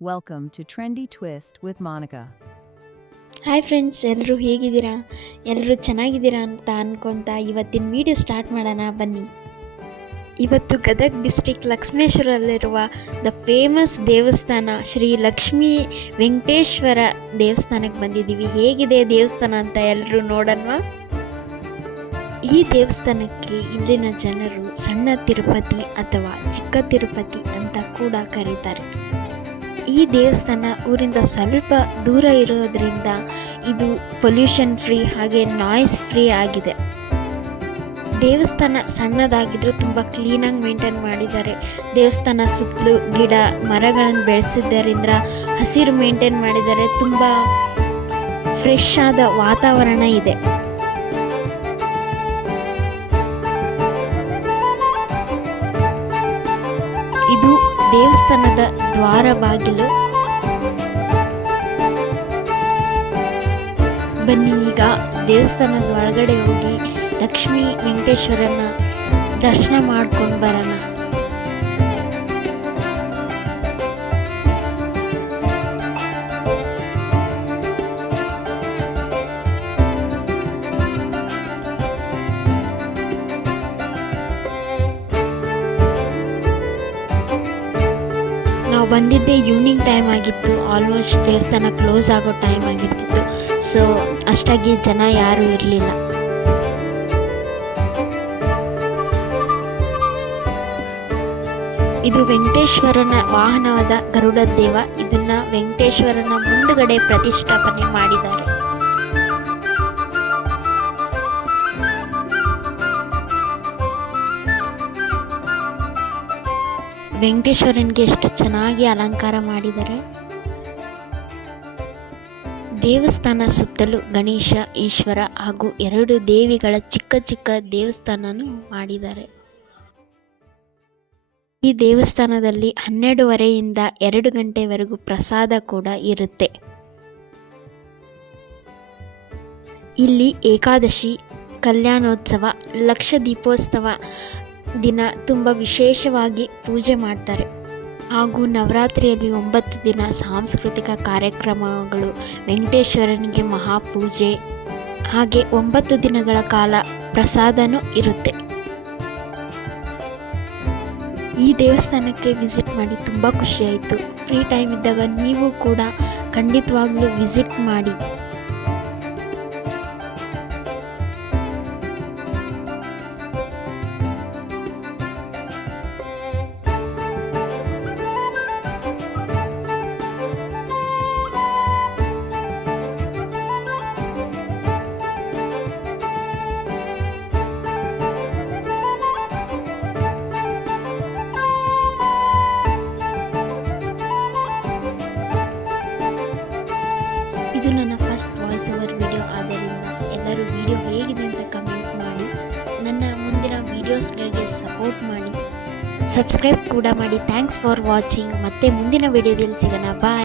Welcome to Trendy Twist with Monica. Hi friends, ಎಲ್ಲರೂ ಹೇಗಿದ್ದೀರಾ? ಎಲ್ಲರೂ ಚೆನ್ನಾಗಿದ್ದೀರಾ ಅಂತ ಅಂದ್ಕೊತಾ ಇವತ್ತಿನ ವಿಡಿಯೋ ಸ್ಟಾರ್ಟ್ ಮಾಡೋಣ ಬನ್ನಿ. ಇವತ್ತು ಗದಗ ಡಿಸ್ಟಿಕ್ ಲಕ್ಷ್ಮೇಶ್ವರಲ್ಲಿರುವ ದ ಫೇಮಸ್ ದೇವಸ್ಥಾನ ಶ್ರೀ ಲಕ್ಷ್ಮೀ ವೆಂಕಟೇಶ್ವರ ದೇವಸ್ಥಾನಕ್ಕೆ ಬಂದಿದ್ದೀವಿ. ಹೇಗಿದೆ ದೇವಸ್ಥಾನ ಅಂತ ಎಲ್ಲರೂ ನೋಡೋಣ. ಈ ದೇವಸ್ಥಾನಕ್ಕೆ ಇಲ್ಲಿನ ಜನರು ಸಣ್ಣ ತಿರುಪತಿ ಅಥವಾ ಚಿಕ್ಕ ತಿರುಪತಿ ಅಂತ ಕೂಡ ಕರೀತಾರೆ. ಈ ದೇವಸ್ಥಾನ ಊರಿಂದ ಸ್ವಲ್ಪ ದೂರ ಇರೋದ್ರಿಂದ ಇದು ಪೊಲ್ಯೂಷನ್ ಫ್ರೀ ಹಾಗೆ ನಾಯ್ಸ್ ಫ್ರೀ ಆಗಿದೆ. ದೇವಸ್ಥಾನ ಸಣ್ಣದಾಗಿದ್ರೂ ತುಂಬ ಕ್ಲೀನಾಗಿ ಮೇಂಟೈನ್ ಮಾಡಿದ್ದಾರೆ. ದೇವಸ್ಥಾನ ಸುತ್ತಲೂ ಗಿಡ ಮರಗಳನ್ನು ಬೆಳೆಸಿದ್ದರಿಂದ ಹಸಿರು ಮೇಂಟೈನ್ ಮಾಡಿದ್ದಾರೆ. ತುಂಬ ಫ್ರೆಶ್ ಆದ ವಾತಾವರಣ ಇದೆ. ಇದು ದೇವಸ್ಥಾನದ ದ್ವಾರ ಬಾಗಿಲು. ಬನ್ನಿ ಈಗ ದೇವಸ್ಥಾನದ ಒಳಗಡೆ ಹೋಗಿ ಲಕ್ಷ್ಮೀ ವೆಂಕಟೇಶ್ವರನ ದರ್ಶನ ಮಾಡ್ಕೊಂಡು ಬರೋಣ. ನಾವು ಬಂದಿದ್ದೆ ಈವ್ನಿಂಗ್ ಟೈಮ್ ಆಗಿತ್ತು. ಆಲ್ಮೋಸ್ಟ್ ದೇವಸ್ಥಾನ ಕ್ಲೋಸ್ ಆಗೋ ಟೈಮ್ ಆಗಿರ್ತಿತ್ತು. ಸೊ ಅಷ್ಟಾಗಿ ಜನ ಯಾರೂ ಇರಲಿಲ್ಲ. ಇದು ವೆಂಕಟೇಶ್ವರನ ವಾಹನವಾದ ಗರುಡ ದೇವ. ಇದನ್ನ ವೆಂಕಟೇಶ್ವರನ ಮುಂದುಗಡೆ ಪ್ರತಿಷ್ಠಾಪನೆ ಮಾಡಿದ್ದಾರೆ. ವೆಂಕಟೇಶ್ವರನಿಗೆ ಎಷ್ಟು ಚೆನ್ನಾಗಿ ಅಲಂಕಾರ ಮಾಡಿದ್ದಾರೆ. ದೇವಸ್ಥಾನ ಸುತ್ತಲೂ ಗಣೇಶ, ಈಶ್ವರ ಹಾಗೂ 2 ದೇವಿಗಳ ಚಿಕ್ಕ ಚಿಕ್ಕ ದೇವಸ್ಥಾನನೂ ಮಾಡಿದ್ದಾರೆ. ಈ ದೇವಸ್ಥಾನದಲ್ಲಿ 12:30ಯಿಂದ 2 ಗಂಟೆವರೆಗೂ ಪ್ರಸಾದ ಕೂಡ ಇರುತ್ತೆ. ಇಲ್ಲಿ ಏಕಾದಶಿ, ಕಲ್ಯಾಣೋತ್ಸವ, ಲಕ್ಷ ದೀಪೋತ್ಸವ ದಿನ ತುಂಬ ವಿಶೇಷವಾಗಿ ಪೂಜೆ ಮಾಡ್ತಾರೆ. ಹಾಗೂ ನವರಾತ್ರಿಯಲ್ಲಿ 9 ದಿನ ಸಾಂಸ್ಕೃತಿಕ ಕಾರ್ಯಕ್ರಮಗಳು, ವೆಂಕಟೇಶ್ವರನಿಗೆ ಮಹಾಪೂಜೆ, ಹಾಗೆ 9 ದಿನಗಳ ಕಾಲ ಪ್ರಸಾದನೂ ಇರುತ್ತೆ. ಈ ದೇವಸ್ಥಾನಕ್ಕೆ ವಿಸಿಟ್ ಮಾಡಿ ತುಂಬ ಖುಷಿಯಾಯಿತು. ಫ್ರೀ ಟೈಮ್ ಇದ್ದಾಗ ನೀವು ಕೂಡ ಖಂಡಿತವಾಗ್ಲೂ ವಿಸಿಟ್ ಮಾಡಿ. ಇದು ನನ್ನ ಫಸ್ಟ್ ವಾಯ್ಸ್ ಓವರ್ ವಿಡಿಯೋ ಆದ್ದರಿಂದ ಎಲ್ಲರೂ ವಿಡಿಯೋ ಹೇಗಿದೆ ಅಂತ ಕಮೆಂಟ್ ಮಾಡಿ. ನನ್ನ ಮುಂದಿನ ವಿಡಿಯೋಸ್ಗಳಿಗೆ ಸಪೋರ್ಟ್ ಮಾಡಿ, ಸಬ್ಸ್ಕ್ರೈಬ್ ಕೂಡ ಮಾಡಿ. Thanks for watching. ಮತ್ತೆ ಮುಂದಿನ ವಿಡಿಯೋದಲ್ಲಿ ಸಿಗೋಣ. ಬಾಯ್.